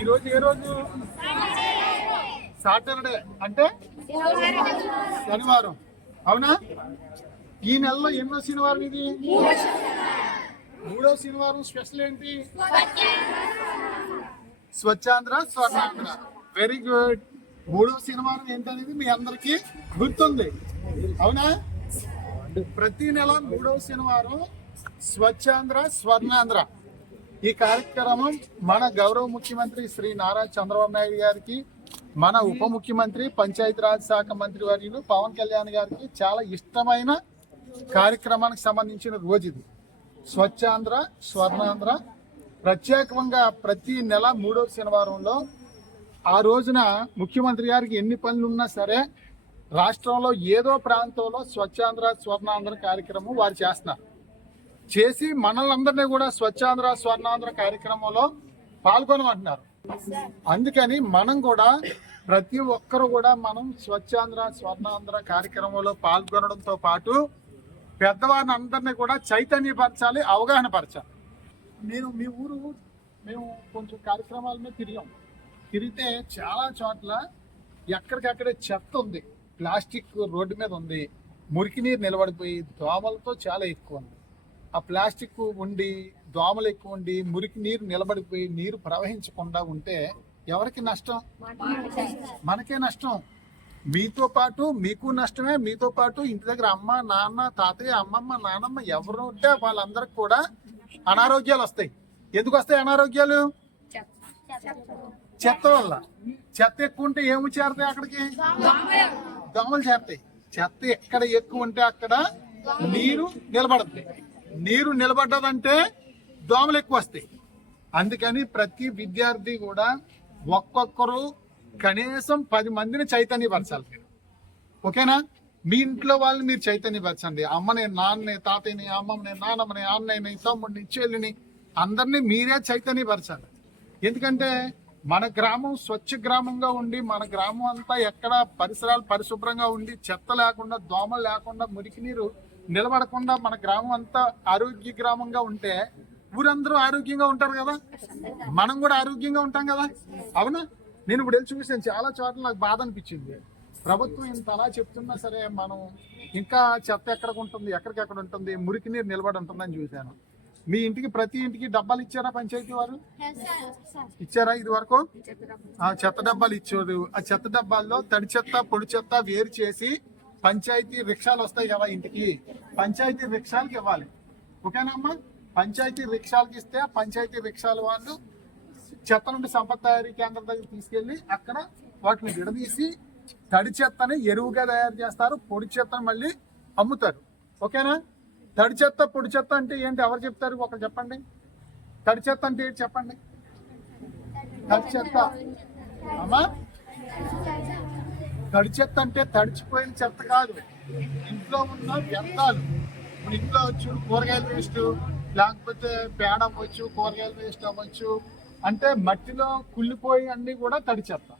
ఈరోజు ఏ రోజు? సాటర్డే అంటే శనివారం. అవునా? ఈ నెలలో ఎన్నో శనివారం ఇది? మూడో శనివారం. స్పెషల్ ఏంటి? స్వచ్ఛాంధ్ర స్వర్ణాంధ్ర. Very good. మూడో శనివారం ఏంటనేది మీ అందరికీ గుర్తుంది. అవునా? ప్రతి నెల మూడవ శనివారం స్వచ్ఛాంధ్ర స్వర్ణాంధ్ర ఈ కార్యక్రమం మన గౌరవ ముఖ్యమంత్రి శ్రీ నారా చంద్రబాబు నాయుడు గారికి, మన ఉప ముఖ్యమంత్రి పంచాయతీరాజ్ శాఖ మంత్రి వర్యులు పవన్ కళ్యాణ్ గారికి చాలా ఇష్టమైన కార్యక్రమానికి సంబంధించిన రోజు ఇది. స్వచ్ఛాంధ్ర స్వర్ణాంధ్ర ప్రత్యేకంగా ప్రతి నెల మూడవ శనివారంలో ఆ రోజున ముఖ్యమంత్రి గారికి ఎన్ని పనులున్నా సరే రాష్ట్రంలో ఏదో ప్రాంతంలో స్వచ్ఛాంధ్ర స్వర్ణాంధ్ర కార్యక్రమం వారు చేస్తున్నారు. చేసి మనల్ని కూడా స్వచ్ఛాంధ్ర స్వర్ణాంధ్ర కార్యక్రమంలో పాల్గొనమంటున్నారు. అందుకని మనం కూడా ప్రతి ఒక్కరు కూడా మనం స్వచ్ఛాంధ్ర స్వర్ణాంధ్ర కార్యక్రమంలో పాల్గొనడంతో పాటు పెద్దవారిని అందరినీ కూడా చైతన్యపరచాలి, అవగాహన పరచాలి. నేను మీ ఊరు మేము కొంచెం కార్యక్రమాల మీద తిరిగితే చాలా చోట్ల ఎక్కడికక్కడే చెత్త ఉంది, ప్లాస్టిక్ రోడ్డు మీద ఉంది, మురికి నీరు నిలబడిపోయి దోమలతో చాలా ఎక్కువ ఉంది. ఆ ప్లాస్టిక్ ఉండి దోమలు ఎక్కువ ఉండి మురికి నీరు నిలబడిపోయి నీరు ప్రవహించకుండా ఉంటే ఎవరికి నష్టం? మనకే నష్టం. మీతో పాటు మీకు నష్టమే. మీతో పాటు ఇంటి దగ్గర అమ్మ నాన్న తాతయ్య అమ్మమ్మ నాన్నమ్మ ఎవరు ఉంటే వాళ్ళందరికి కూడా అనారోగ్యాలు వస్తాయి. ఎందుకు వస్తాయి అనారోగ్యాలు? చెత్త వల్ల. చెత్త ఎక్కువ ఉంటే ఏమి చేరుతాయి? అక్కడికి దోమలు చేరుతాయి. చెత్త ఎక్కడ ఎక్కువ ఉంటే అక్కడ నీరు నిలబడుతుంది. నీరు నిలబడ్డదంటే దోమలు ఎక్కువ వస్తాయి. అందుకని ప్రతి విద్యార్థి కూడా ఒక్కొక్కరు కనీసం 10 మందిని చైతన్యపరచాలి మీరు. ఓకేనా? మీ ఇంట్లో వాళ్ళని మీరు చైతన్యపరచండి. అమ్మని నాన్నని తాతయ్యని అమ్మమ్మని నాన్నమ్మని అన్నయ్యని తమ్ముడిని చెల్లిని అందరినీ మీరే చైతన్యపరచాలి. ఎందుకంటే మన గ్రామం స్వచ్ఛ గ్రామంగా ఉండి మన గ్రామం అంతా ఎక్కడ పరిసరాలు పరిశుభ్రంగా ఉండి చెత్త లేకుండా దోమలు లేకుండా మురికి నీరు నిలబడకుండా మన గ్రామం అంతా ఆరోగ్య గ్రామంగా ఉంటే ఊరందరూ ఆరోగ్యంగా ఉంటారు కదా, మనం కూడా ఆరోగ్యంగా ఉంటాం కదా. అవునా? నేను ఇప్పుడు వెళ్ళి చూసాను చాలా చోట్ల, నాకు బాధ అనిపించింది. ప్రభుత్వం ఇంత అలా చెప్తున్నా సరే మనం ఇంకా చెత్త ఎక్కడికెక్కడ ఉంటుంది, మురికి నీరు నిలబడి ఉంటుందని చూశాను. మీ ఇంటికి ప్రతి ఇంటికి డబ్బాలు ఇచ్చారా పంచాయతీ వారు? ఇచ్చారా? ఇది వరకు చెత్త డబ్బాలు ఇచ్చారు. ఆ చెత్త డబ్బాల్లో తడి చెత్త పొడి చెత్త వేరు చేసి పంచాయతీ రిక్షాలు వస్తాయి కదా ఇంటికి, పంచాయతీ రిక్షాలకి ఇవ్వాలి. ఓకేనమ్మా? పంచాయతీ రిక్షాలకి ఇస్తే ఆ పంచాయతీ రిక్షాల వాళ్ళు చెత్త నుండి సంపద తయారీ కేంద్రం దగ్గర తీసుకెళ్లి అక్కడ వాటిని విడదీసి తడి చెత్తని ఎరువుగా తయారు చేస్తారు, పొడి చెత్తని మళ్ళీ అమ్ముతారు. ఓకేనా? తడి చెత్త పొడి చెత్త అంటే ఏంటి? ఎవరు చెప్తారు? ఒకరు చెప్పండి. తడి చెత్త అంటే ఏంటి చెప్పండి? తడి చెత్త అమ్మా, తడి చెత్త అంటే తడిచిపోయిన చెత్త కాదు, ఇంట్లో ఉన్న వ్యర్థాలు. ఇంట్లో వచ్చు కూరగాయల వేస్ట్, లేకపోతే పేడ అవ్వచ్చు, కూరగాయల వేస్ట్ అవ్వచ్చు, అంటే మట్టిలో కుళ్ళిపోయి అన్ని కూడా తడి చెత్త.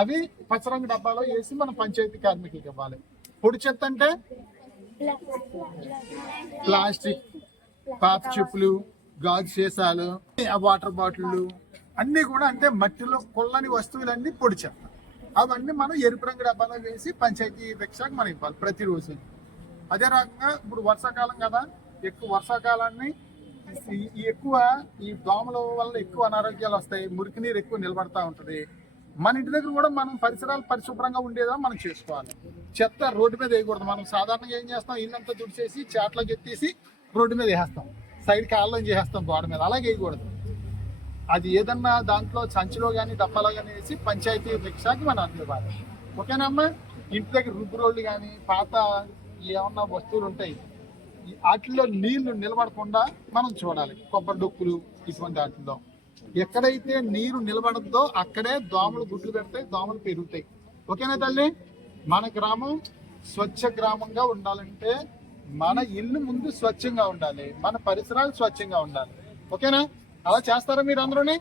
అవి పచ్చరంగు డబ్బాలో వేసి మన పంచాయతీ కార్మికులకు ఇవ్వాలి. పొడి చెత్త అంటే ప్లాస్టిక్, పాప చెప్పులు, గాజు సీసాలు, వాటర్ బాటిళ్ళు అన్ని కూడా అంటే మట్టిలో కొల్లని వస్తువులన్నీ పొడి చెత్త. అవన్నీ మనం ఎరుపు రంగు డబ్బాలో వేసి పంచాయతీ రిక్షాకి మనం ఇవ్వాలి ప్రతిరోజు. అదే రకంగా ఇప్పుడు వర్షాకాలం కదా, ఎక్కువ వర్షాకాలాన్ని ఈ దోమల వల్ల ఎక్కువ అనారోగ్యాలు వస్తాయి, మురికి నీరు ఎక్కువ నిలబడతా ఉంటుంది. మన ఇంటి దగ్గర కూడా మనం పరిసరాలు పరిశుభ్రంగా ఉండేదా మనం చేసుకోవాలి. చెత్త రోడ్డు మీద వేయకూడదు. మనం సాధారణంగా ఏం చేస్తాం, ఇల్లంతా తుడిచేసి చాట్లోకి ఎత్తేసి రోడ్డు మీద వేసేస్తాం, సైడ్ కాళ్ళం చేసేస్తాం గోడ మీద. అలాగే వేయకూడదు. అది ఏదన్నా దాంట్లో సంచిలో కానీ డబ్బాలో కానీ వేసి పంచాయతీ రిక్షాకి మనం అందివ్వాలి. ఓకేనమ్మా? ఇంటి దగ్గర రుబ్బు రోడ్లు కానీ పాత ఏమన్నా వస్తువులు ఉంటాయి, వాటిల్లో నీళ్లు నిలబడకుండా మనం చూడాలి. కొబ్బరి డొక్కులు ఇటువంటి వాటిల్లో ఎక్కడైతే నీరు నిలబడద్దో అక్కడే దోమలు గుడ్లు పెడతాయి, దోమలు పెరుగుతాయి. ఓకేనా తల్లి? మన గ్రామం స్వచ్ఛ గ్రామంగా ఉండాలంటే మన ఇల్లు ముందు స్వచ్ఛంగా ఉండాలి, మన పరిసరాలు స్వచ్ఛంగా ఉండాలి. ఓకేనా? అలా చేస్తారా మీరు అందరూనే?